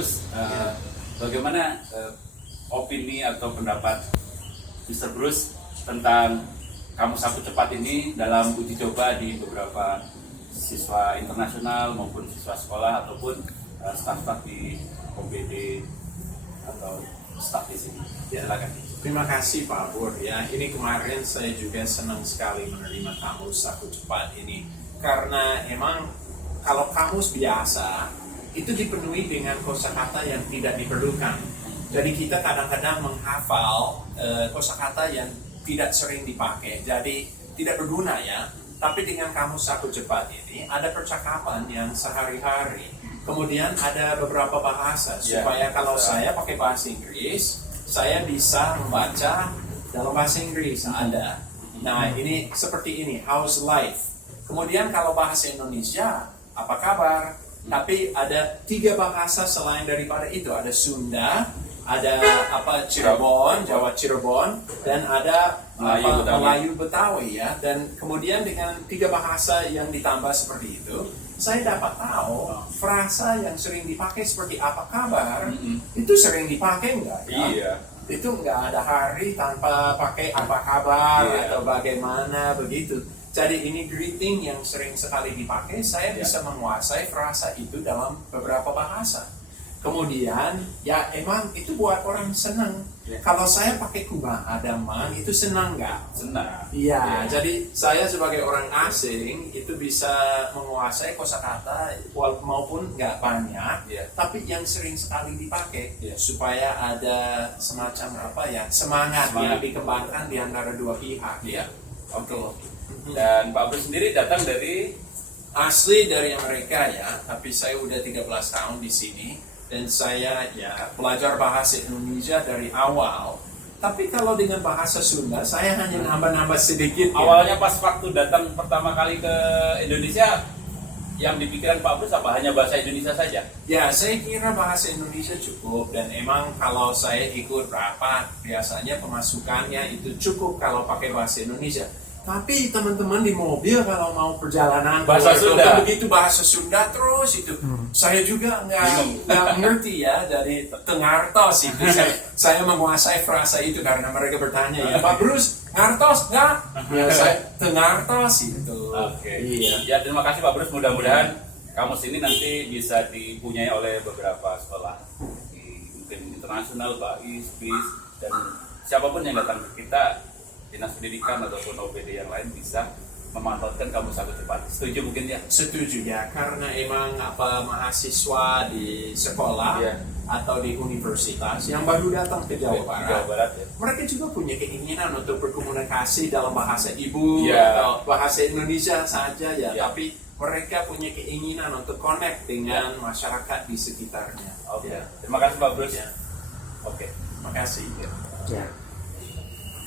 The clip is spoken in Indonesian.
Bruce, bagaimana opini atau pendapat Mr. Bruce tentang Kamus Saku Cepat ini dalam uji coba di beberapa siswa internasional maupun siswa sekolah ataupun staf-staf di OPD atau staf di sini? Silakan. Terima kasih Pak Bur ya. Ini kemarin saya juga senang sekali menerima Kamus Saku Cepat ini karena emang kalau kamus biasa itu dipenuhi dengan kosakata yang tidak diperlukan. Jadi kita kadang-kadang menghafal kosakata yang tidak sering dipakai, jadi tidak berguna ya. Tapi dengan Kamus Saku Cepat ini ada percakapan yang sehari-hari. Kemudian ada beberapa bahasa supaya kalau saya pakai bahasa Inggris, saya bisa membaca dalam bahasa Inggris ada. Nah ini seperti ini, how's life. Kemudian kalau bahasa Indonesia, apa kabar? Tapi ada 3 bahasa selain daripada itu, ada Sunda, ada Cirebon, Jawa Cirebon, dan ada Melayu Betawi ya. Dan kemudian dengan 3 bahasa yang ditambah seperti itu, saya dapat tahu frasa yang sering dipakai seperti apa kabar, itu sering dipakai enggak ya? Iya. Itu enggak ada hari tanpa pakai apa kabar atau bagaimana begitu. Jadi ini greeting yang sering sekali dipakai, saya bisa menguasai frasa itu dalam beberapa bahasa. Kemudian, ya emang itu buat orang senang. Kalau saya pakai kuba adaman, itu senang nggak? Senang. Iya, jadi saya sebagai orang asing itu bisa menguasai kosakata maupun nggak banyak, tapi yang sering sekali dipakai supaya ada semacam semangat yang dikembangkan di antara dua pihak. Oke. Dan Pak Bruce sendiri datang dari asli dari Amerika ya, tapi saya udah 13 tahun di sini. Dan saya belajar bahasa Indonesia dari awal. Tapi kalau dengan bahasa Sunda, saya hanya nambah-nambah sedikit. Awalnya pas waktu datang pertama kali ke Indonesia, yang dipikiran Pak Bruce apa? Hanya bahasa Indonesia saja? Ya, saya kira bahasa Indonesia cukup. Dan emang kalau saya ikut rapat, biasanya pemasukannya itu cukup kalau pakai bahasa Indonesia. Tapi teman-teman di mobil kalau mau perjalanan bahasa Sunda, begitu bahasa Sunda terus itu saya juga nggak ngerti ya dari tengartos itu saya menguasai frasa itu karena mereka bertanya ya Pak Bruce ngartos nggak? Ya saya tengartos itu. Oke. Iya. Ya terima kasih Pak Bruce, mudah-mudahan kamus ini nanti bisa dipunyai oleh beberapa sekolah mungkin internasional, BAIS, BIS dan siapapun yang datang ke kita, Dinas Pendidikan ataupun OPD yang lain bisa memanfaatkan Kamus Saku Cepat. Setuju mungkin ya? Setuju ya, karena emang mahasiswa di sekolah atau di universitas yang baru datang ke Jawa Barat, mereka juga punya keinginan untuk berkomunikasi dalam bahasa ibu atau bahasa Indonesia saja tapi mereka punya keinginan untuk connect dengan masyarakat di sekitarnya. Terima kasih Pak Bruce. Oke, terima kasih. Ya.